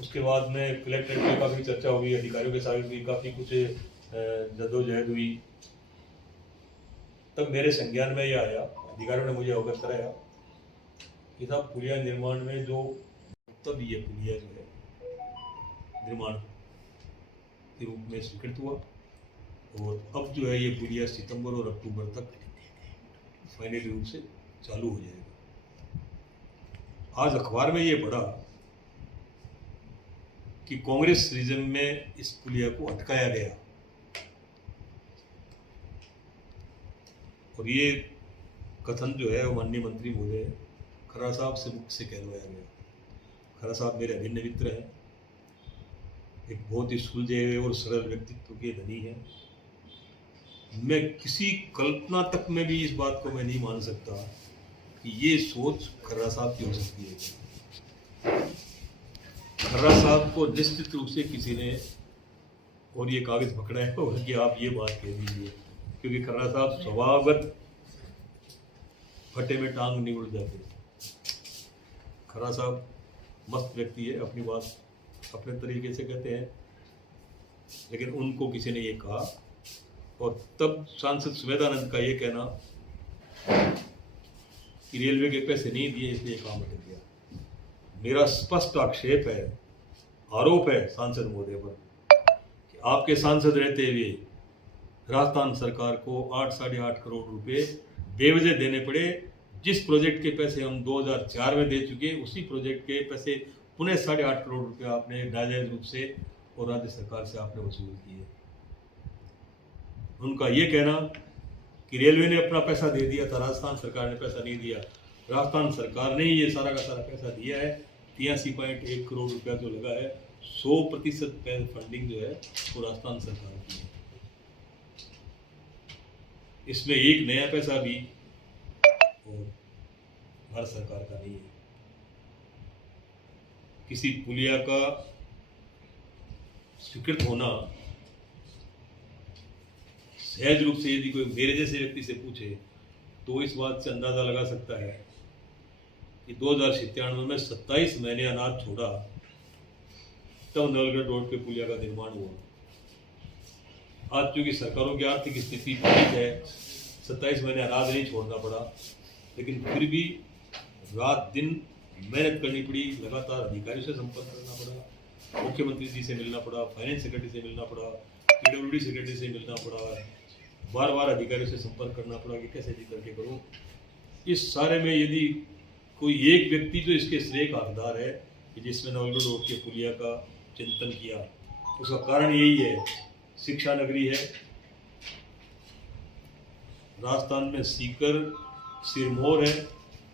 उसके बाद में कलेक्ट्रेट में काफ़ी चर्चा हुई, अधिकारियों के साथ भी काफ़ी कुछ जद्दोजहद हुई। तब मेरे संज्ञान में ये आया, अधिकारियों ने मुझे अवगत कराया कि साहब पुलिया निर्माण में जो तब ये पुलिया जो है निर्माण के रूप में स्वीकृत हुआ, और अब जो है ये पुलिया सितंबर और अक्टूबर तक फाइनली रूप से चालू हो जाएगा। आज अखबार में ये पढ़ा कि कांग्रेस रीजन में इस पुलिया को अटकाया गया, और ये कथन जो है वो माननीय मंत्री महोदय खरा साहब से मुख से कहलवाया गया। खरा साहब मेरे अभिन्न मित्र हैं, एक बहुत ही सुलझे हुए और सरल व्यक्तित्व के धनी हैं। मैं किसी कल्पना तक में भी इस बात को मैं नहीं मान सकता कि ये सोच खर्रा साहब की हो सकती है। खर्रा साहब को निश्चित रूप से किसी ने और ये कागज पकड़ा है कि आप ये बात कह दीजिए, क्योंकि खर्रा साहब स्वभावगत फटे में टांग नहीं उड़ जाते। खर्रा साहब मस्त व्यक्ति है, अपनी बात अपने तरीके से कहते हैं, लेकिन उनको किसी ने ये कहा, और तब सांसद सुमेधानंद का ये कहना कि रेलवे के पैसे नहीं दिए इसलिए काम अटक गया। मेरा स्पष्ट आक्षेप है, आरोप है सांसद महोदय पर कि आपके सांसद रहते हुए राजस्थान सरकार को 8-8.5 करोड़ रुपए बेवजह देने पड़े। जिस प्रोजेक्ट के पैसे हम 2004 में दे चुके, उसी प्रोजेक्ट के पैसे पुनः 8.5 करोड़ रुपए आपने नाजायज रूप से और राज्य सरकार से आपने वसूल किए। उनका ये कहना कि रेलवे ने अपना पैसा दे दिया था, राजस्थान सरकार ने पैसा नहीं दिया। राजस्थान सरकार ने ही ये सारा का सारा पैसा दिया है। 83.1 करोड़ रुपया जो लगा है, 100% फंडिंग जो है वो राजस्थान सरकार की है। इसमें एक नया पैसा भी और भारत सरकार का नहीं है। किसी पुलिया का स्वीकृत होना सहज रूप से यदि कोई मेरे जैसे व्यक्ति से पूछे तो इस बात से अंदाजा लगा सकता है कि 2097 में 27 महीने अनाज छोड़ा, तब नवलगढ़ रोड पे पुलिया का निर्माण हुआ। आज चूंकि सरकारों की आर्थिक स्थिति ठीक है, 27 महीने अनाज नहीं छोड़ना पड़ा, लेकिन फिर भी रात दिन मेहनत करनी पड़ी, लगातार अधिकारियों से संपर्क करना पड़ा, मुख्यमंत्री जी से मिलना पड़ा, फाइनेंस सेक्रेटरी से मिलना पड़ा, पीडब्ल्यूडी सेक्रेटरी से मिलना पड़ा, बार बार अधिकारियों से संपर्क करना पड़ा कि कैसे भी करके करूँ। इस सारे में यदि कोई एक व्यक्ति जो इसके श्रेय का हकदार है कि जिसने नवलगढ़ रोड के पुलिया का चिंतन किया, उसका कारण यही है, शिक्षा नगरी है। राजस्थान में सीकर सिरमौर है,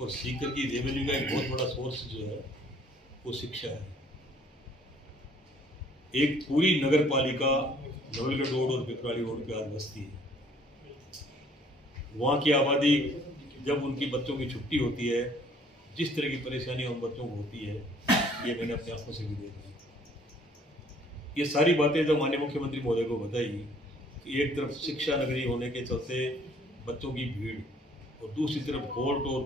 और सीकर की रेवेन्यू का एक बहुत बड़ा सोर्स जो है वो शिक्षा है। एक पूरी नगर पालिका नवलगढ़ रोड और पिपराड़ी रोड पे आज बसती है। वहाँ की आबादी जब उनकी बच्चों की छुट्टी होती है, जिस तरह की परेशानी उन बच्चों को होती है, ये मैंने अपनी आंखों से भी देखा। ये सारी बातें जब माननीय मुख्यमंत्री महोदय को बताई कि एक तरफ शिक्षा नगरी होने के चलते बच्चों की भीड़, और दूसरी तरफ कोर्ट और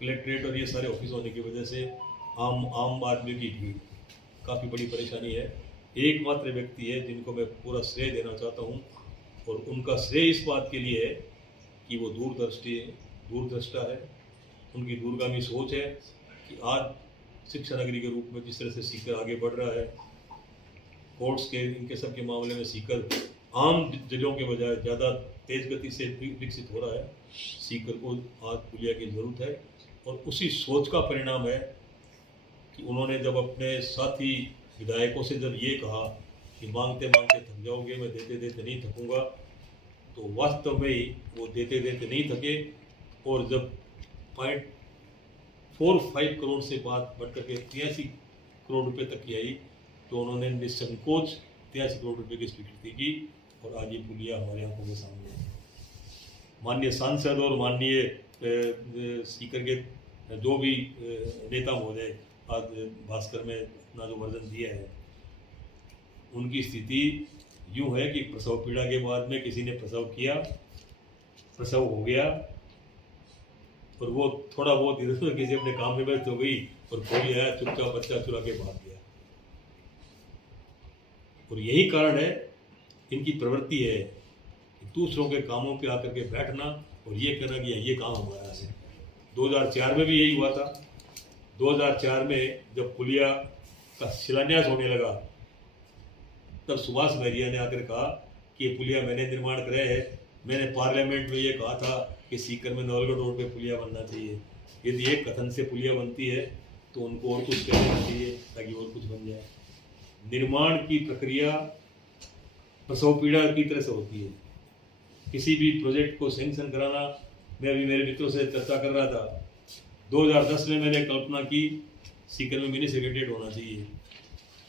कलेक्ट्रेट और ये सारे ऑफिस होने की वजह से आम आदमी की भीड़, काफ़ी बड़ी परेशानी है। एकमात्र व्यक्ति है जिनको मैं पूरा श्रेय देना चाहता हूँ, और उनका श्रेय इस बात के लिए है कि वो दूरदृष्टा है। उनकी दूरगामी सोच है कि आज शिक्षा नगरी के रूप में जिस तरह से सीकर आगे बढ़ रहा है, कोर्ट्स के इनके सब के मामले में सीकर आम जजों के बजाय ज़्यादा तेज गति से विकसित हो रहा है। सीकर को आज पुलिया की ज़रूरत है, और उसी सोच का परिणाम है कि उन्होंने जब अपने साथी विधायकों से जब ये कहा कि मांगते मांगते थक जाओगे, मैं देते देते नहीं थकूंगा, तो वास्तव में ही वो देते देते नहीं थके। और जब 0.45 करोड़ से बात बढ़ करके 83 करोड़ रुपए तक की आई, तो उन्होंने निसंकोच 83 करोड़ रुपए की स्वीकृति की, और आज ये पुलिया हमारे आंखों के सामने है। माननीय सांसद और माननीय स्पीकर के जो भी नेता महोदय आज भास्कर में अपना जो वर्जन दिया है, उनकी स्थिति यूँ है कि प्रसव पीड़ा के बाद में किसी ने प्रसव किया, प्रसव हो गया, और वो थोड़ा बहुत इधर उधर किसी अपने काम में व्यस्त हो गई, और कोई आया चुपचाप बच्चा चुरा के भाग गया। और यही कारण है, इनकी प्रवृत्ति है कि दूसरों के कामों पे आकर के बैठना और ये कहना कि ये काम हमारा है। 2004 में भी यही हुआ था। 2004 में जब पुलिया का शिलान्यास होने लगा, तब सुभाष महरिया ने आकर कहा कि ये पुलिया मैंने निर्माण कराया है। मैंने पार्लियामेंट में ये कहा था कि सीकर में नवलगढ़ रोड पे पुलिया बनना चाहिए। यदि एक कथन से पुलिया बनती है तो उनको और कुछ कह देना चाहिए ताकि और कुछ बन जाए। निर्माण की प्रक्रिया प्रसव पीड़ा की तरह से होती है। किसी भी प्रोजेक्ट को सैंक्शन कराना, मैं अभी मेरे मित्रों से चर्चा कर रहा था, 2010 में मैंने कल्पना की सीकर में मिनी सेक्रेटरीट होना चाहिए,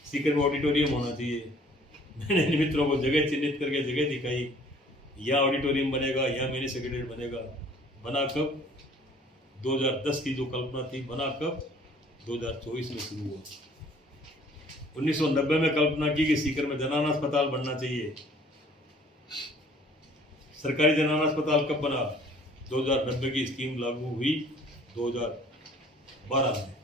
सीकर में ऑडिटोरियम होना चाहिए। मैंने इन मित्रों को जगह चिन्हित करके जगह दिखाई, या ऑडिटोरियम बनेगा या मिनी सेक्रेटरीट बनेगा। बना कब? 2010 की जो कल्पना थी, बना कब? 2024 में शुरू हुआ। 1990 में कल्पना की कि सीकर में जनाना अस्पताल बनना चाहिए। सरकारी जनाना अस्पताल कब बना? 2090 की स्कीम लागू हुई 2012 में।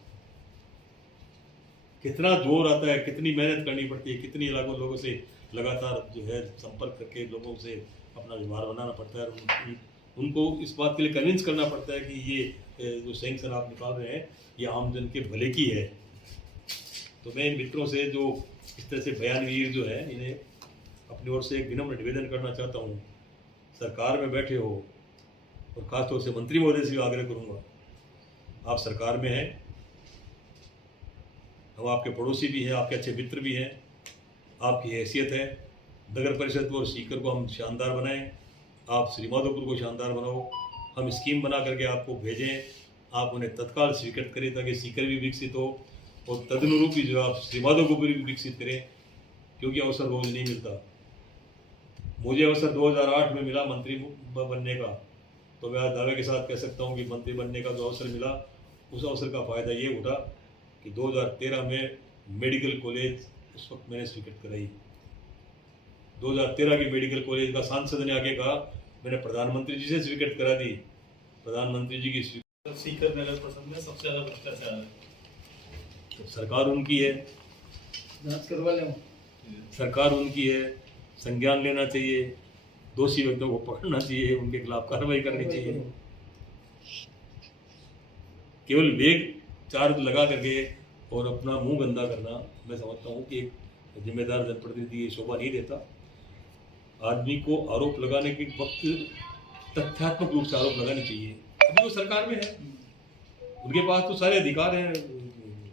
कितना जोर आता है, कितनी मेहनत करनी पड़ती है, कितनी लाखों लोगों से लगातार जो है संपर्क करके लोगों से अपना व्यवहार बनाना पड़ता है। उनको इस बात के लिए कन्विंस करना पड़ता है कि ये जो सैंक्शन आप निकाल रहे हैं ये आमजन के भले की है। तो मैं इन मित्रों से जो इस तरह से बयानवीर जो है, इन्हें अपनी ओर से एक विनम्र निवेदन करना चाहता हूँ। सरकार में बैठे हो, और खासतौर से मंत्री महोदय से आग्रह करूँगा, आप सरकार में हैं, हम आपके पड़ोसी भी हैं, आपके अच्छे मित्र भी हैं, आपकी हैसियत है। नगर परिषद को और सीकर को हम शानदार बनाएं, आप श्रीमाधोपुर को शानदार बनाओ। हम स्कीम बना करके आपको भेजें, आप उन्हें तत्काल स्वीकृत करें ताकि सीकर भी विकसित हो, और तदनुरूप ही जो आप श्रीमाधोपुर भी विकसित करें, क्योंकि अवसर रोज नहीं मिलता। मुझे अवसर 2008 में मिला मंत्री बनने का, तो मैं दावे के साथ कह सकता हूँ कि मंत्री बनने का जो अवसर मिला, उस अवसर का फ़ायदा ये उठा कि 2013 में मेडिकल कॉलेज उस वक्त मैंने स्वीकृत कराई। 2013 की मेडिकल कॉलेज का सांसद ने आगे कहा, मैंने प्रधानमंत्री जी से स्वीकृत करा दी। प्रधानमंत्री जी की सीकर नगर परिषद में सबसे ज़्यादा भ्रष्टाचार है, तो सरकार उनकी है, जांच करवा लें। सरकार उनकी है, संज्ञान लेना चाहिए, दोषी व्यक्तियों को पकड़ना चाहिए, उनके खिलाफ कार्रवाई करनी चाहिए। केवल वेग चार्ज लगा करके और अपना मुंह गंदा करना, मैं समझता हूँ कि एक जिम्मेदार जनप्रतिनिधि ये शोभा नहीं देता। आदमी को आरोप लगाने के वक्त तथ्यात्मक रूप से आरोप लगाने चाहिए। अभी वो सरकार में है, उनके पास तो सारे अधिकार हैं,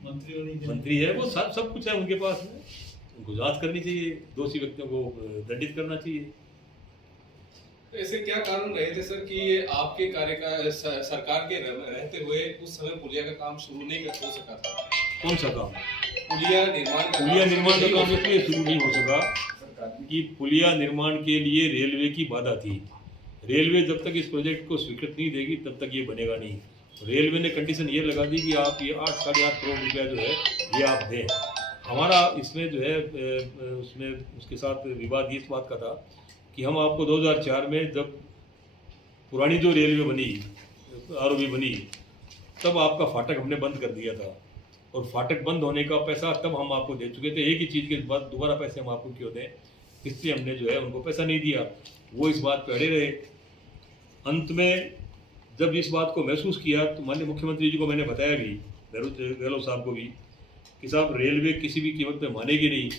मंत्री है, वो सब कुछ है उनके पास में। उनको जांच करनी चाहिए, दोषी व्यक्तियों को दंडित करना चाहिए। तो ऐसे क्या कारण रहे थे सर कि ये आपके कार्यकाल सरकार के रहते हुए उस समय पुलिया का काम शुरू नहीं हो सका था? कौन सा काम? पुलिया निर्माण का काम इसलिए शुरू नहीं हो सका कि पुलिया निर्माण के लिए रेलवे की बाधा थी। रेलवे जब तक इस प्रोजेक्ट को स्वीकृत नहीं देगी तब तक ये बनेगा नहीं। रेलवे ने कंडीशन ये लगा दी कि आप ये 8-8.5 करोड़ रुपया जो है ये आप दें। हमारा इसमें जो है उसमें उसके साथ विवाद इस बात का था कि हम आपको 2004 में जब पुरानी जो रेलवे बनी, आरओबी बनी, तब आपका फाटक हमने बंद कर दिया था, और फाटक बंद होने का पैसा तब हम आपको दे चुके थे। एक ही चीज़ के बाद दोबारा पैसे हम आपको क्यों दें, इसलिए हमने जो है उनको पैसा नहीं दिया। वो इस बात पर अड़े रहे। अंत में जब इस बात को महसूस किया तो माननीय मुख्यमंत्री जी को मैंने बताया भी, गहलोत साहब को भी, कि साहब रेलवे किसी भी कीमत पे मानेगी नहीं,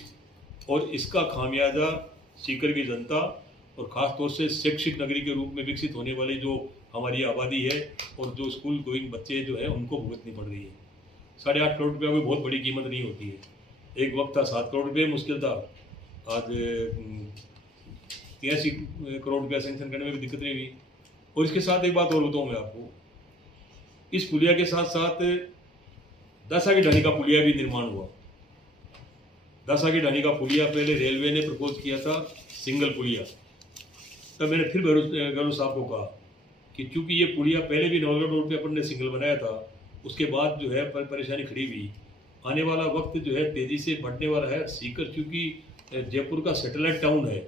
और इसका खामियाजा सीकर की जनता और ख़ास तौर से शैक्षिक नगरी के रूप में विकसित होने वाली जो हमारी आबादी है और जो स्कूल गोइंग बच्चे जो हैं उनको भुगतनी पड़ रही है। 8.5 करोड़ रुपया कोई बहुत बड़ी कीमत नहीं होती है। एक वक्त था 7 करोड़ रुपये मुश्किल था, आज 83 करोड़ रुपया सेंक्शन करने में भी दिक्कत नहीं हुई। और इसके साथ एक बात और बताऊँ मैं आपको, इस पुलिया के साथ साथ दसा की ढाणी का पुलिया भी निर्माण हुआ। दसा की ढाणी का पुलिया पहले रेलवे ने प्रपोज किया था सिंगल पुलिया, तब मैंने फिर गहलोत साहब को कहा कि चूंकि ये पुलिया पहले भी नवलगढ़ रोड पे अपन ने सिंगल बनाया था, उसके बाद जो है परेशानी खड़ी हुई। आने वाला वक्त जो है तेज़ी से बढ़ने वाला है। सीकर चूँकि जयपुर का सैटेलाइट टाउन है,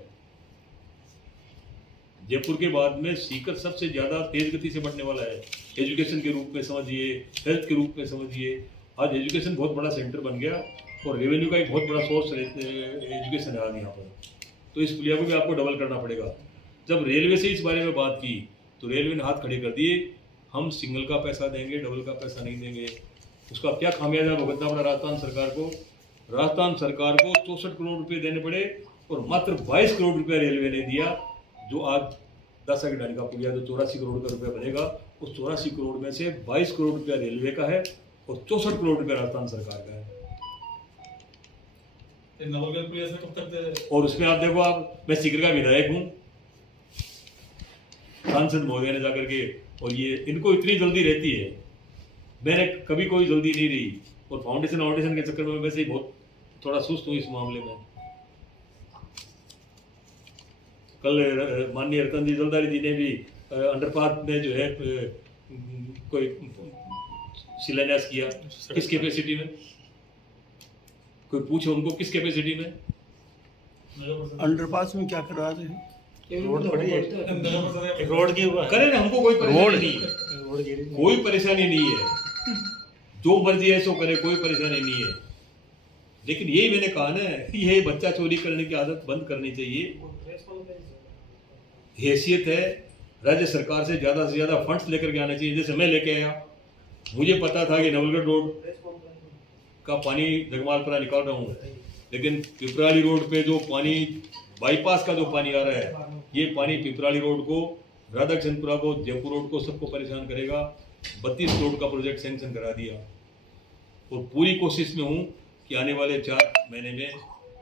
जयपुर के बाद में सीकर सबसे ज़्यादा तेज़ गति से बढ़ने वाला है। एजुकेशन के रूप में समझिए, हेल्थ के रूप में समझिए, आज एजुकेशन बहुत बड़ा सेंटर बन गया। और रेवेन्यू का एक बहुत बड़ा सोर्स एजुकेशन है आज यहाँ पर। तो इस पुलिया को भी आपको डबल करना पड़ेगा। जब रेलवे से इस बारे में बात की तो रेलवे ने हाथ खड़े कर दिए, हम सिंगल का पैसा देंगे, डबल का पैसा नहीं देंगे। उसका क्या खामियाजा भुगतना पड़ा राजस्थान सरकार को? राजस्थान सरकार को 64 करोड़ रुपए देने पड़े और मात्र 22 करोड़ रुपया रेलवे ने दिया। जो आज 10 अगडानी का पुलिया जो 84 करोड़ का रुपया बनेगा, उस 84 करोड़ में से 22 करोड़ रुपया रेलवे का है और 64 करोड़ रुपया राजस्थान सरकार का है। नवलगढ़ पुलिया से कब तक और उसमें आप देखो, आप मैं सीकर का विधायक हूँ, सांसद महोदय ने जाकर के, और ये इनको इतनी जल्दी रहती है, मैंने कभी कोई जल्दी नहीं रही। और फाउंडेशन के चक्कर में वैसे ही बहुत थोड़ा सुस्त हूँ इस मामले में। कल माननीय रतन जी जलदारी जी ने भी अंडरपाथ में जो है कोई शिलान्यास किया। किस कैपेसिटी में? कोई पूछे उनको किस कैपेसिटी में? अंडरपास में क्या करवा रहे हैं? रोड पड़ी है, एक रोड की करे ना, हमको कोई परेशानी नहीं है, कोई परेशानी नहीं है, जो मर्जी ऐसो करे, कोई परेशानी नहीं है। लेकिन यही मैंने कहा ना कि ये बच्चा चोरी करने की आदत बंद करनी चाहिए। हैसियत है राज्य सरकार से ज्यादा फंड्स लेकर के आना चाहिए। जैसे मैं लेके आया, मुझे पता था कि नवलगढ़ रोड का पानी जगमालपुरा निकाल रहा हूँ, लेकिन पिपराली रोड पे जो पानी, बाईपास का जो पानी आ रहा है, ये पानी पिपराली रोड को, राधाकिशनपुरा को, जयपुर रोड को, सबको परेशान करेगा। 32 करोड़ का प्रोजेक्ट सैंक्शन करा दिया और पूरी कोशिश में हूँ कि आने वाले 4 महीने में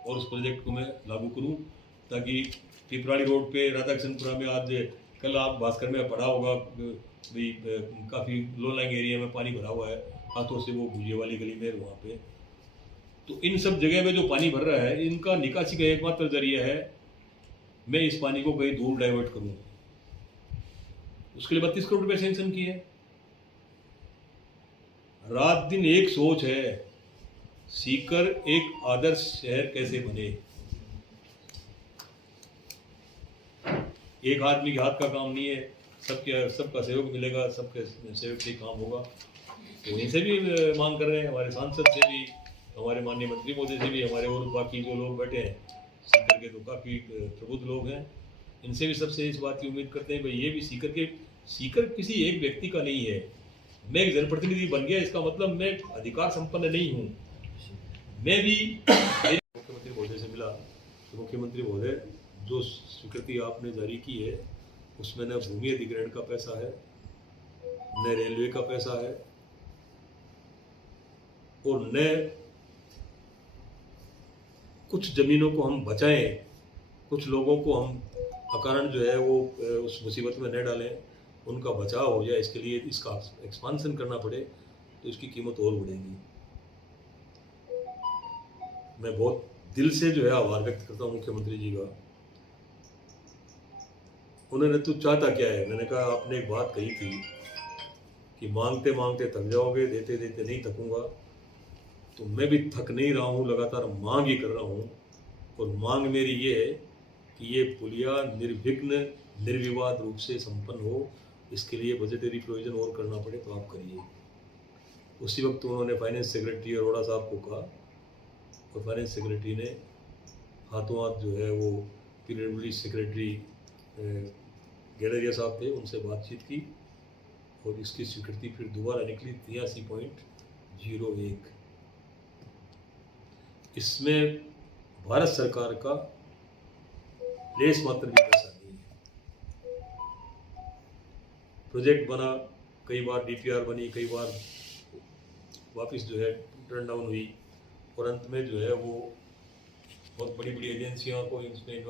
और उस प्रोजेक्ट को मैं लागू करूँ, ताकि पिपराली रोड पे, राधाकिशनपुरा में, आज कल आप भास्कर में पढ़ा होगा भी काफ़ी लो लाइंग एरिया में पानी भरा हुआ है, हाथों से वो भुजिया वाली गली में वहाँ पे। तो इन सब जगह में जो पानी भर रहा है, इनका निकासी का एकमात्र जरिया है मैं इस पानी को कहीं दूर डाइवर्ट करूँ। उसके लिए 32 करोड़ रुपए सैंक्शन किए। रात दिन एक सोच है, सीकर एक आदर्श शहर कैसे बने। एक आदमी के हाथ का काम नहीं है, सबका सहयोग मिलेगा, सबके सहयोग से काम होगा। तो इनसे भी मांग कर रहे हैं, हमारे सांसद से भी, हमारे माननीय मंत्री महोदय से भी, हमारे और बाकी जो लोग बैठे हैं सीकर के, तो काफ़ी प्रबुद्ध लोग हैं, इनसे भी सबसे इस बात की उम्मीद करते हैं भाई ये भी सीकर किसी एक व्यक्ति का नहीं है। मैं एक जनप्रतिनिधि बन गया, इसका मतलब मैं अधिकार संपन्न नहीं हूँ। मैं भी मुख्यमंत्री महोदय से मिला तो मुख्यमंत्री महोदय, जो स्वीकृति आपने जारी की है उसमें न भूमि अधिग्रहण का पैसा है, न रेलवे का पैसा है, और न कुछ जमीनों को हम बचाएं, कुछ लोगों को हम अकारण जो है वो उस मुसीबत में न डालें, उनका बचाव हो जाए। इसके लिए इसका एक्सपांसन करना पड़े तो इसकी कीमत और बढ़ेगी। मैं बहुत दिल से जो है आभार व्यक्त करता हूँ मुख्यमंत्री जी का। उन्होंने तो चाहता क्या है, मैंने कहा आपने एक बात कही थी कि मांगते मांगते थक जाओगे, देते देते नहीं थकूंगा। तो मैं भी थक नहीं रहा हूँ, लगातार मांग ही कर रहा हूँ। और मांग मेरी ये है कि ये पुलिया निर्विघ्न निर्विवाद रूप से संपन्न हो। इसके लिए बजटरी प्रोविजन और करना पड़े तो आप करिए। उसी वक्त उन्होंने फाइनेंस सेक्रेटरी अरोड़ा साहब को कहा और फाइनेंस सेक्रेटरी ने हाथों हाथ जो है वो पीडब्ल्यूडी सेक्रेटरी गैलेरिया साहब थे, उनसे बातचीत की और इसकी स्वीकृति फिर दोबारा निकली 83.01। इसमें भारत सरकार का लेस मात्र भी पैसा नहीं है। प्रोजेक्ट बना, कई बार डीपीआर बनी, कई बार वापस जो है टर्न डाउन हुई और अंत में जो है वो बहुत बड़ी बड़ी एजेंसियों को इसमें